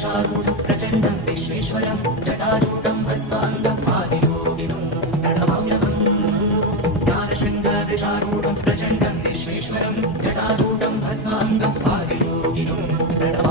वृषारूढं प्रचण्डं विश्वेश्वरं जटारूढं भस्माङ्गं आदियोगिनं प्रणमाम्यहम् ज्ञानशृङ्गवृषारूढं प्रचण्डं विश्वेश्वरं जटारूढं भस्माङ्गं आदियोगिनं प्रणमाम्यहम्